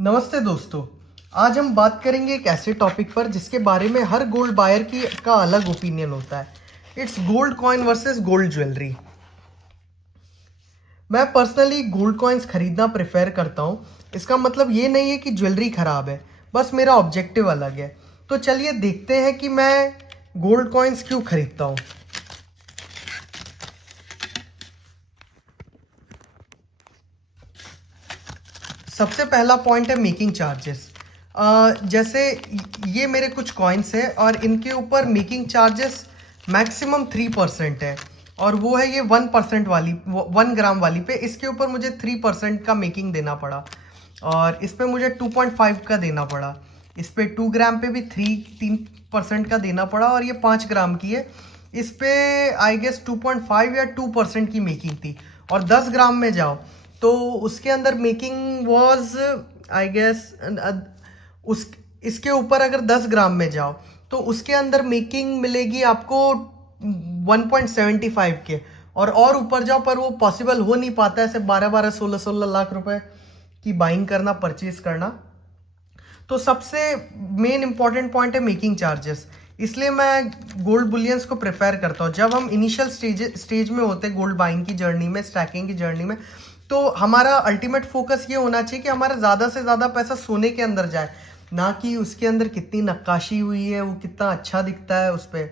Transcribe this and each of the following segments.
नमस्ते दोस्तों। आज हम बात करेंगे एक ऐसे टॉपिक पर जिसके बारे में हर गोल्ड बायर की का अलग ओपिनियन होता है। It's gold coin versus gold jewellery. मैं पर्सनली गोल्ड कॉइन्स खरीदना प्रेफर करता हूँ। इसका मतलब ये नहीं है कि ज्वेलरी खराब है, बस मेरा ऑब्जेक्टिव अलग है। तो चलिए देखते हैं कि मैं गोल्ड कॉइन्स क्यों खरीदता हूँ। सबसे पहला पॉइंट है मेकिंग चार्जेस। जैसे ये मेरे कुछ कॉइन्स है और इनके ऊपर मेकिंग चार्जेस मैक्सिमम 3% है, और वो है ये 1% वाली 1 ग्राम वाली पे इसके ऊपर मुझे 3% का मेकिंग देना पड़ा, और इस पे मुझे 2.5 का देना पड़ा। इस पे 2 ग्राम पे भी 3% का देना पड़ा, और ये 5 ग्राम की है। इस पे आई गेस 2.5 या 2% की मेकिंग थी। और 10 ग्राम में जाओ तो उसके अंदर मेकिंग वॉज आई गेस उस इसके ऊपर अगर 10 ग्राम में जाओ तो उसके अंदर मेकिंग मिलेगी आपको 1.75 के, और ऊपर जाओ पर वो पॉसिबल हो नहीं पाता ऐसे 12-12 16-16 लाख रुपए की बाइंग करना, परचेज करना। तो सबसे मेन इंपॉर्टेंट पॉइंट है मेकिंग चार्जेस। इसलिए मैं गोल्ड बुलियंस को प्रेफर करता हूँ। जब हम इनिशियल स्टेज में होते हैं गोल्ड बाइंग की जर्नी में, स्टैकिंग की जर्नी में, तो हमारा अल्टीमेट फोकस ये होना चाहिए कि हमारा ज़्यादा से ज़्यादा पैसा सोने के अंदर जाए, ना कि उसके अंदर कितनी नक्काशी हुई है, वो कितना अच्छा दिखता है उस पर।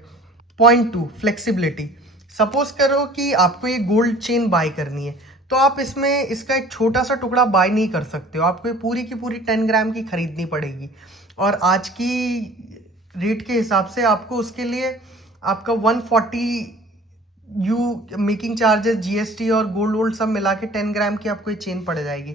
Point 2, flexibility. सपोज करो कि आपको ये गोल्ड चेन बाय करनी है, तो आप इसमें इसका एक छोटा सा टुकड़ा बाय नहीं कर सकते हो, आपको ये पूरी की पूरी 10 ग्राम की खरीदनी पड़ेगी। और आज की रेट के हिसाब से आपको उसके लिए आपका 140 मेकिंग चार्जेस, जीएसटी और गोल्ड वोल्ड सब मिला के 10 ग्राम की आपको ये चेन पड़ जाएगी।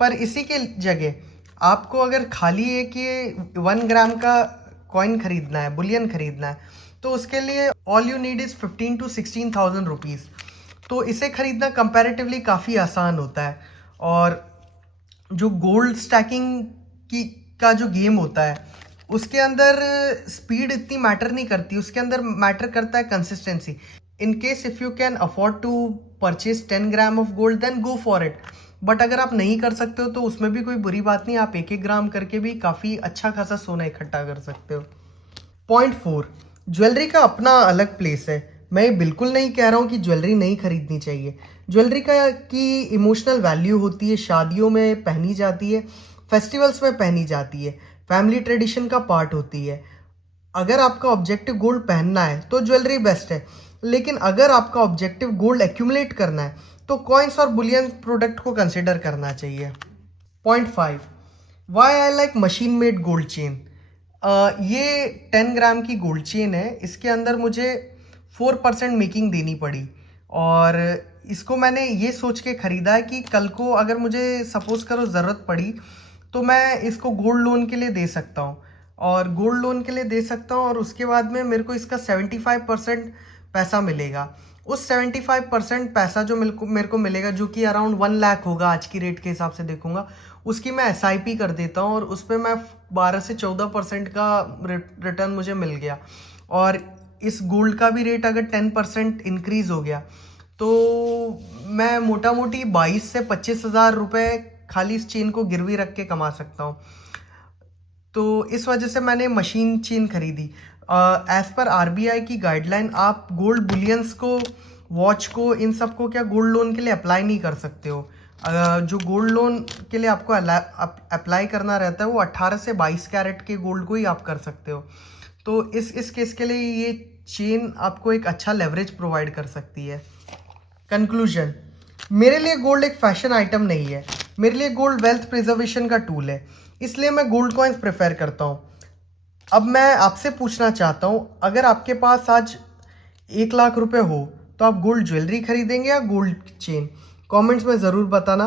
पर इसी के जगह आपको अगर खाली एक ये 1 ग्राम का कॉइन खरीदना है, बुलियन खरीदना है, तो उसके लिए all you need is 15 to 16,000 rupees. तो इसे खरीदना कंपैरेटिवली काफ़ी आसान होता है। और जो गोल्ड स्टैकिंग की का जो गेम होता है उसके अंदर स्पीड इतनी मैटर नहीं करती, उसके अंदर मैटर करता है consistency. In case if you can afford to purchase 10 gram of gold then go for it. But अगर आप नहीं कर सकते हो तो उसमें भी कोई बुरी बात नहीं, आप 1-1 ग्राम करके भी काफ़ी अच्छा खासा सोना इकट्ठा कर सकते हो। पॉइंट 4, ज्वेलरी का अपना अलग प्लेस है। मैं ये बिल्कुल नहीं कह रहा हूँ कि ज्वेलरी नहीं खरीदनी चाहिए। ज्वेलरी का की इमोशनल वैल्यू होती है, शादियों में पहनी जाती है, फेस्टिवल्स में पहनी जाती है, फैमिली ट्रेडिशन का पार्ट होती है। अगर आपका ऑब्जेक्टिव गोल्ड पहनना है तो ज्वेलरी बेस्ट है, लेकिन अगर आपका ऑब्जेक्टिव गोल्ड एक्यूमुलेट करना है तो कॉइन्स और बुलियन प्रोडक्ट को कंसिडर करना चाहिए। Point 5, why I like machine made gold chain. ये 10 ग्राम की गोल्ड चेन है, इसके अंदर मुझे 4% मेकिंग देनी पड़ी। और इसको मैंने ये सोच के ख़रीदा है कि कल को अगर मुझे सपोज़ करो ज़रूरत पड़ी तो मैं इसको गोल्ड लोन के लिए दे सकता हूँ, और गोल्ड लोन के लिए दे सकता हूँ, और उसके बाद में मेरे को इसका 75% पैसा मिलेगा। उस 75% पैसा जो मेरे को मिलेगा, जो कि अराउंड 1 लाख होगा आज की रेट के हिसाब से देखूंगा, उसकी मैं एसआईपी कर देता हूँ, और उस पर मैं 12 से 14% का रिटर्न मुझे मिल गया। और इस गोल्ड का भी रेट अगर 10% इंक्रीज हो गया तो मैं मोटा मोटी 22 से 25 हज़ार रुपये खाली इस चेन को गिरवी रख के कमा सकता हूँ। तो इस वजह से मैंने मशीन चेन खरीदी। एज पर आरबीआई की गाइडलाइन आप गोल्ड बुलियंस को, वॉच को, इन सब को क्या गोल्ड लोन के लिए अप्लाई नहीं कर सकते हो। जो गोल्ड लोन के लिए आपको अप्लाई करना रहता है वो 18 से 22 कैरेट के गोल्ड को ही आप कर सकते हो। तो इस केस के लिए ये चेन आपको एक अच्छा लेवरेज प्रोवाइड कर सकती है। कंक्लूजन, मेरे लिए गोल्ड एक फैशन आइटम नहीं है, मेरे लिए गोल्ड वेल्थ प्रिजर्वेशन का टूल है। इसलिए मैं गोल्ड कॉइन्स प्रेफर करता हूँ। अब मैं आपसे पूछना चाहता हूँ, अगर आपके पास आज 1 लाख रुपए हो तो आप गोल्ड ज्वेलरी खरीदेंगे या गोल्ड चेन? कमेंट्स में ज़रूर बताना।